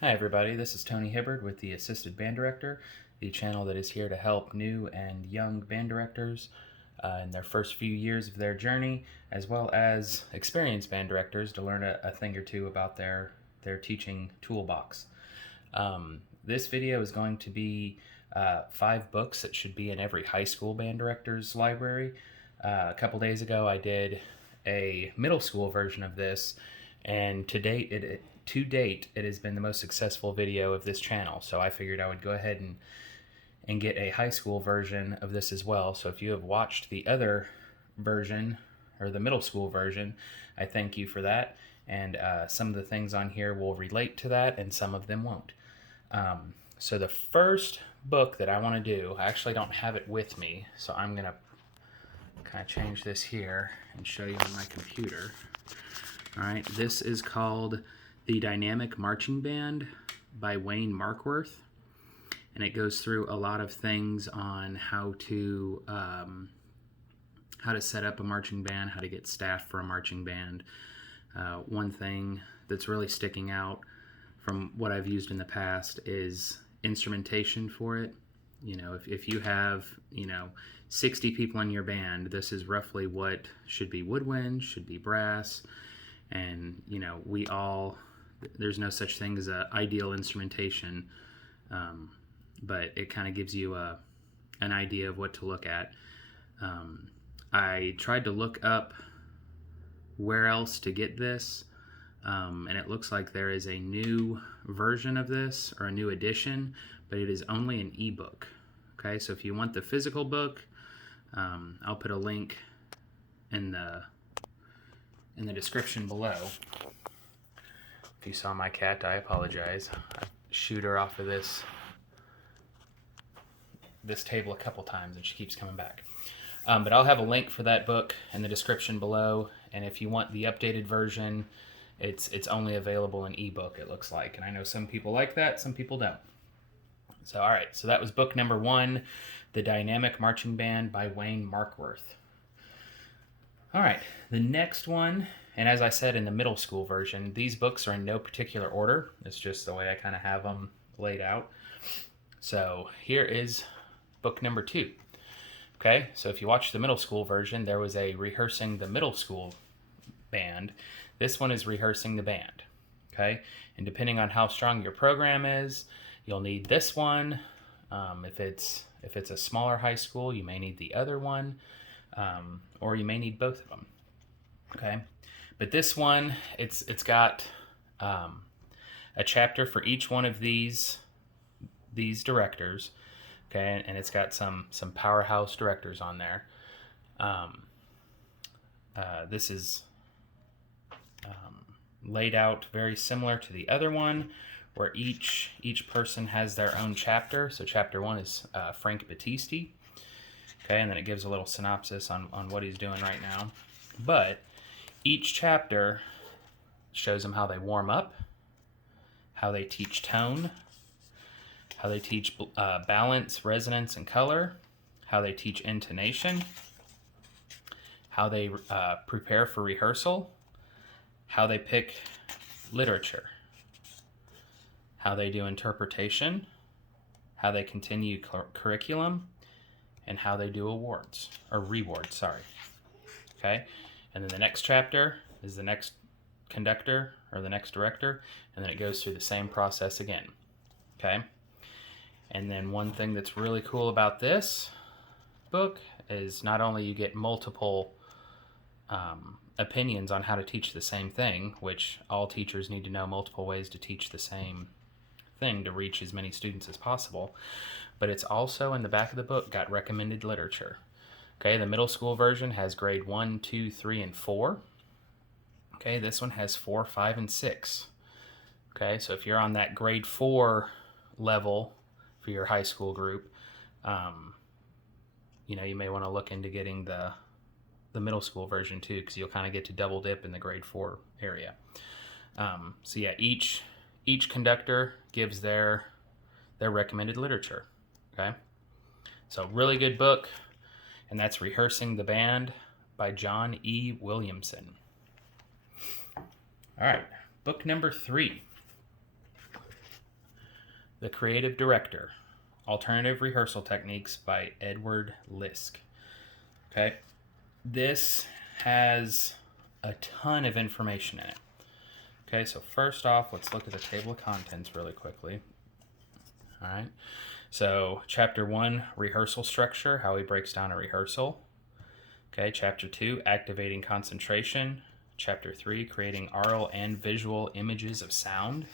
Hi everybody, this is Tony Hibbard with the Assisted Band Director, the channel that is here to help new and young band directors in their first few years of their journey, as well as experienced band directors to learn a thing or two about their teaching toolbox. This video is going to be 5 books that should be in every high school band director's library. A couple days ago I did a middle school version of this, and to date it has been the most successful video of this channel, so I figured I would go ahead and get a high school version of this as well. So if you have watched the other version, or the middle school version, I thank you for that, and some of the things on here will relate to that and some of them won't. So the first book that I want to do, I actually don't have it with me, so I'm going to kind of change this here and show you on my computer. Alright, this is called The Dynamic Marching Band by Wayne Markworth, and it goes through a lot of things on how to set up a marching band, how to get staff for a marching band. One thing that's really sticking out from what I've used in the past is instrumentation for it. You know, if you have, 60 people in your band, this is roughly what should be woodwind, should be brass, and, there's no such thing as an ideal instrumentation, but it kind of gives you an idea of what to look at. I tried to look up where else to get this, and it looks like there is a new version of this, or a new edition, but it is only an ebook. Okay, so if you want the physical book, I'll put a link in the description below. If you saw my cat, I apologize. I shoot her off of this table a couple times and she keeps coming back. But I'll have a link for that book in the description below, and if you want the updated version, it's only available in ebook, it looks like. And I know some people like that, some people don't. So alright, so that was book number 1, The Dynamic Marching Band by Wayne Markworth. Alright, the next one, and as I said in the middle school version, these books are in no particular order. It's just the way I kind of have them laid out. So here is book number 2. Okay, so if you watch the middle school version, there was a Rehearsing the Middle School Band. This one is Rehearsing the Band. Okay, and depending on how strong your program is, you'll need this one. If it's a smaller high school, you may need the other one, or you may need both of them. Okay, but this one, it's got a chapter for each one of these directors. Okay, and it's got some powerhouse directors on there. This is laid out very similar to the other one, where each person has their own chapter. So chapter 1 is Frank Battisti. Okay, and then it gives a little synopsis on what he's doing right now. But each chapter shows them how they warm up, how they teach tone, how they teach balance, resonance, and color, how they teach intonation, how they prepare for rehearsal, how they pick literature, how they do interpretation, how they continue curriculum, and how they do rewards. Okay, and then the next chapter is the next conductor or the next director, and then it goes through the same process again. Okay, and then one thing that's really cool about this book is not only you get multiple opinions on how to teach the same thing, which all teachers need to know multiple ways to teach the same thing to reach as many students as possible, but it's also in the back of the book got recommended literature. Okay, the middle school version has grade 1, 2, 3, and 4. Okay, this one has 4, 5, and 6. Okay, so if you're on that grade 4 level for your high school group, you may want to look into getting the middle school version too, because you'll kind of get to double dip in the grade 4 area. So yeah, each conductor gives their recommended literature. Okay, so really good book, and that's Rehearsing the Band by John E. Williamson. All right, book number 3. The Creative Director, Alternative Rehearsal Techniques by Edward Lisk. Okay, this has a ton of information in it. Okay, so first off, let's look at the table of contents really quickly. All right, so Chapter 1, Rehearsal Structure, how he breaks down a rehearsal. Okay, Chapter 2, Activating Concentration. Chapter 3, Creating Aural and Visual Images of Sound.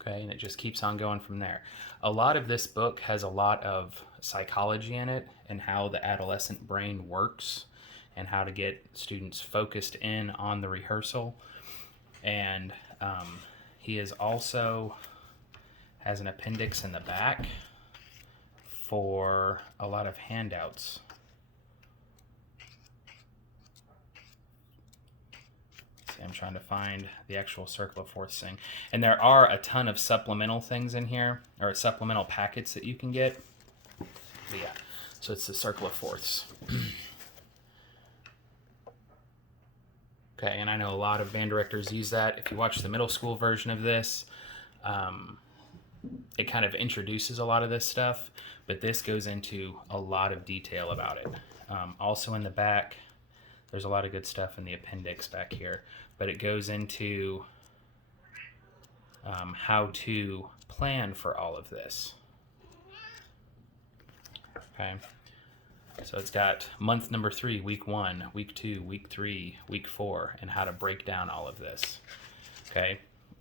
Okay, and it just keeps on going from there. A lot of this book has a lot of psychology in it and how the adolescent brain works and how to get students focused in on the rehearsal. And he is also has an appendix in the back for a lot of handouts. See, I'm trying to find the actual circle of fourths thing. And there are a ton of supplemental things in here, or supplemental packets that you can get. But yeah, so it's the circle of fourths. Okay, and I know a lot of band directors use that. If you watch the middle school version of this, it kind of introduces a lot of this stuff, but this goes into a lot of detail about it. Also in the back, there's a lot of good stuff in the appendix back here, but it goes into how to plan for all of this. Okay, so it's got month number 3, week 1, week 2, week 3, week 4, and how to break down all of this. Okay,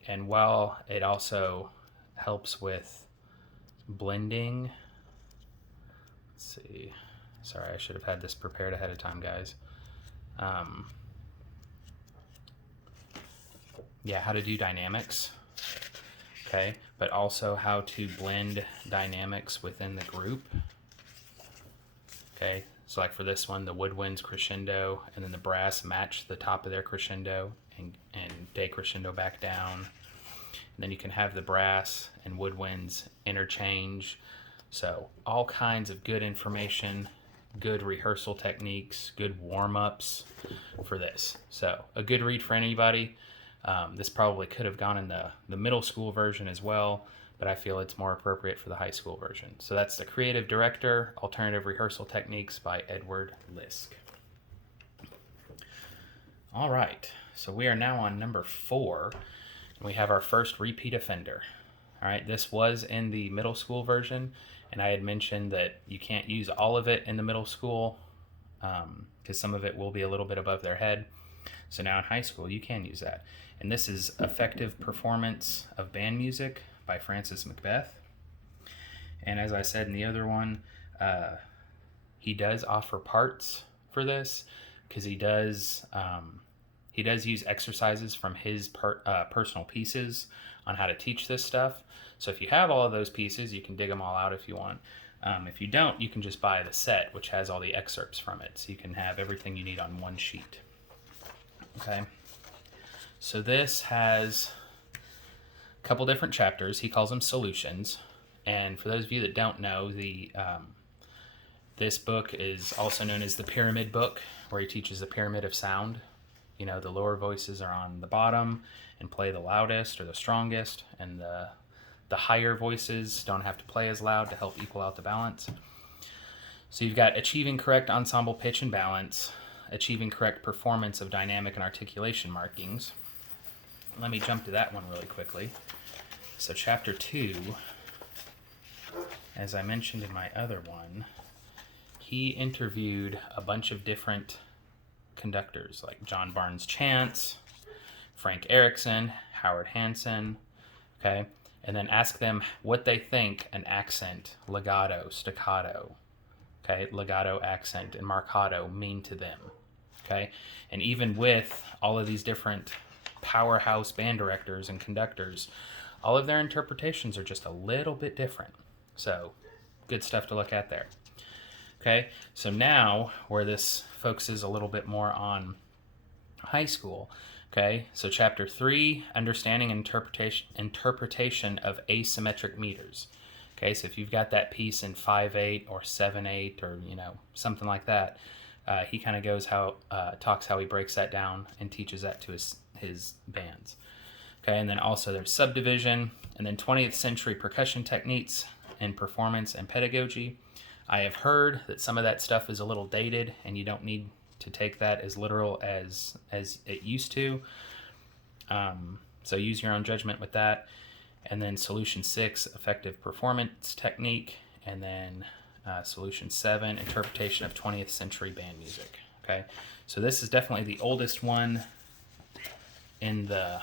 and while it also helps with blending, let's see, sorry, I should have had this prepared ahead of time, guys. Yeah, how to do dynamics, okay, but also how to blend dynamics within the group. Okay, so like for this one, the woodwinds crescendo and then the brass match the top of their crescendo and decrescendo back down. And then you can have the brass and woodwinds interchange. So all kinds of good information, good rehearsal techniques, good warm-ups for this. So a good read for anybody. This probably could have gone in the middle school version as well, but I feel it's more appropriate for the high school version. So that's The Creative Director, Alternative Rehearsal Techniques by Edward Lisk. All right, so we are now on number 4, and we have our first repeat offender. All right, this was in the middle school version, and I had mentioned that you can't use all of it in the middle school because some of it will be a little bit above their head. So now in high school, you can use that. And this is Effective Performance of Band Music by Francis McBeth. And as I said in the other one, he does offer parts for this because he does use exercises from his personal pieces on how to teach this stuff. So if you have all of those pieces, you can dig them all out if you want. If you don't, you can just buy the set, which has all the excerpts from it. So you can have everything you need on one sheet. Okay. So this has a couple different chapters. He calls them solutions. And for those of you that don't know, this book is also known as the Pyramid Book, where he teaches the pyramid of sound. You know, the lower voices are on the bottom and play the loudest or the strongest, and the higher voices don't have to play as loud to help equal out the balance. So you've got achieving correct ensemble pitch and balance, achieving correct performance of dynamic and articulation markings. Let me jump to that one really quickly. So chapter 2, as I mentioned in my other one, he interviewed a bunch of different conductors like John Barnes Chance, Frank Erickson, Howard Hansen, okay, and then ask them what they think an accent, legato, staccato, okay, legato, accent, and marcato mean to them, okay, and even with all of these different powerhouse band directors and conductors, all of their interpretations are just a little bit different. So good stuff to look at there. Okay, so now where this focuses a little bit more on high school. Okay, so chapter 3, understanding and interpretation of asymmetric meters. Okay, so if you've got that piece in 5/8 or 7/8 or something like that, he kind of talks how he breaks that down and teaches that to his bands. Okay, and then also there's subdivision, And then 20th Century Percussion Techniques in Performance and Pedagogy. I have heard that some of that stuff is a little dated, and you don't need to take that as literal as it used to. So use your own judgment with that. And then Solution 6, Effective Performance Technique. And then Solution 7, Interpretation of 20th Century Band Music. Okay, so this is definitely the oldest one in the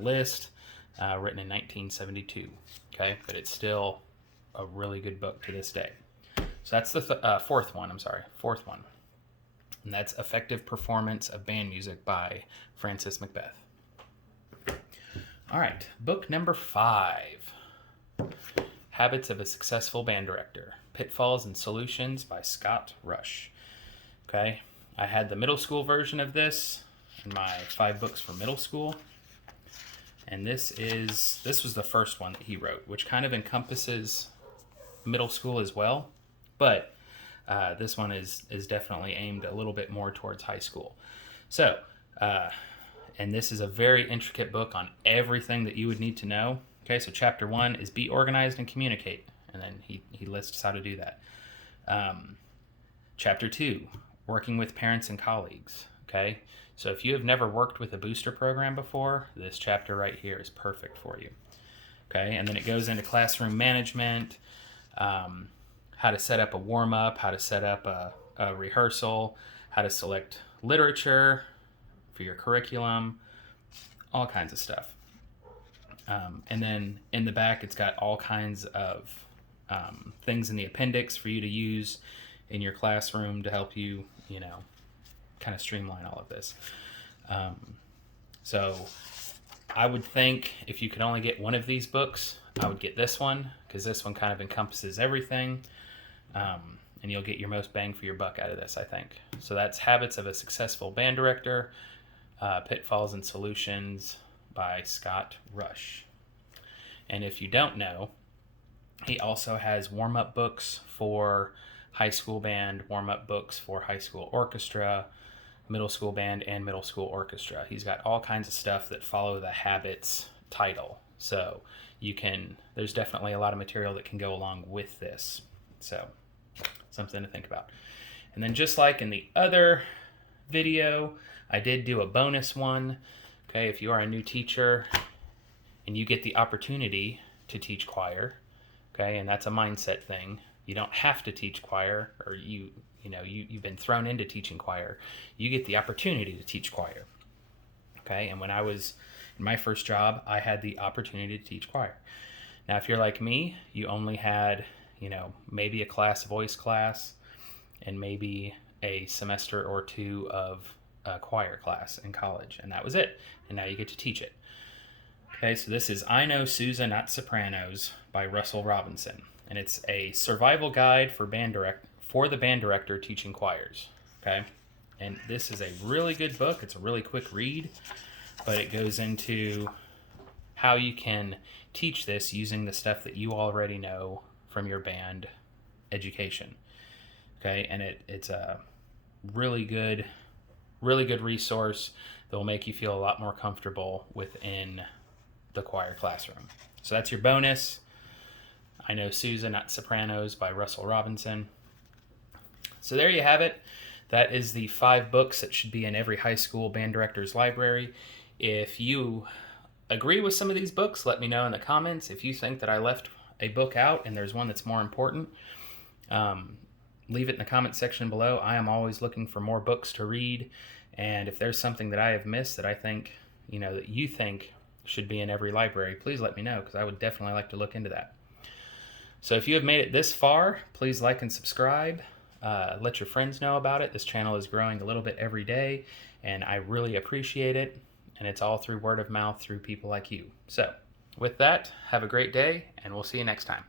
list, written in 1972. Okay, but it's still a really good book to this day. So that's the fourth one, and that's Effective Performance of Band Music by Francis McBeth. All right, book number 5, Habits of a Successful Band Director, Pitfalls and Solutions by Scott Rush. Okay, I had the middle school version of this in my 5 books for middle school, and this was the first one that he wrote, which kind of encompasses middle school as well, but this one is definitely aimed a little bit more towards high school. So, and this is a very intricate book on everything that you would need to know. Okay, so chapter 1 is be organized and communicate, and then he lists how to do that. Chapter 2, working with parents and colleagues. Okay, so if you have never worked with a booster program before, this chapter right here is perfect for you. Okay, and then it goes into classroom management, how to set up a warm-up, how to set up a rehearsal, how to select literature for your curriculum, all kinds of stuff. And then in the back, it's got all kinds of things in the appendix for you to use in your classroom to help you, kind of streamline all of this. So I would think if you could only get one of these books, I would get this one, because this one kind of encompasses everything, and you'll get your most bang for your buck out of this, I think. So that's Habits of a Successful Band Director, Pitfalls and Solutions by Scott Rush. And if you don't know, he also has warm-up books for high school band, warm-up books for high school orchestra, middle school band, and middle school orchestra. He's got all kinds of stuff that follow the Habits title. So there's definitely a lot of material that can go along with this. So something to think about. And then just like in the other video, I did do a bonus one. Okay, if you are a new teacher and you get the opportunity to teach choir, okay, and that's a mindset thing. You don't have to teach choir, or you've been thrown into teaching choir. You get the opportunity to teach choir. Okay, and when I was in my first job, I had the opportunity to teach choir. Now, if you're like me, you only had, maybe a voice class, and maybe a semester or 2 of a choir class in college, and that was it. And now you get to teach it. Okay, so this is I Know Sousa, Not Sopranos by Russell Robinson, and it's a survival guide for the band director teaching choirs. Okay, and this is a really good book. It's a really quick read, but it goes into how you can teach this using the stuff that you already know from your band education. Okay, and it's a really good resource that will make you feel a lot more comfortable within the choir classroom. So that's your bonus. I Know Sousa, Not Sopranos by Russell Robinson. So there you have it. That is the 5 books that should be in every high school band director's library. If you agree with some of these books, let me know in the comments. If you think that I left a book out and there's one that's more important, leave it in the comment section below. I am always looking for more books to read, and if there's something that I have missed that I think, that you think should be in every library, please let me know, because I would definitely like to look into that. So if you have made it this far, please like and subscribe. Let your friends know about it. This channel is growing a little bit every day, and I really appreciate it, and it's all through word of mouth through people like you. So with that, have a great day, and we'll see you next time.